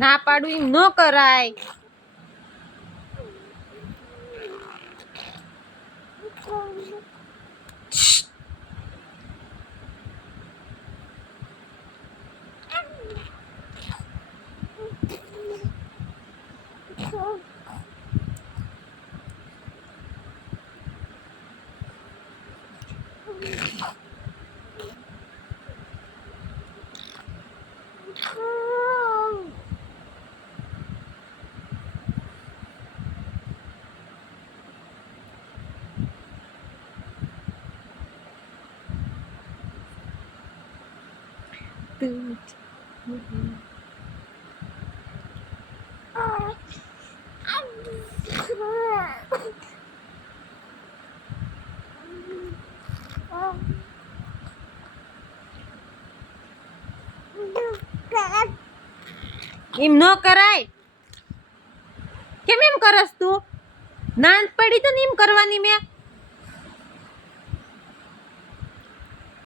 ના પાડું એમ ન કરાય. એમ ન કરાય. કેમ એમ કરસ તું? ના પડી તો એમ કરવાની મેં.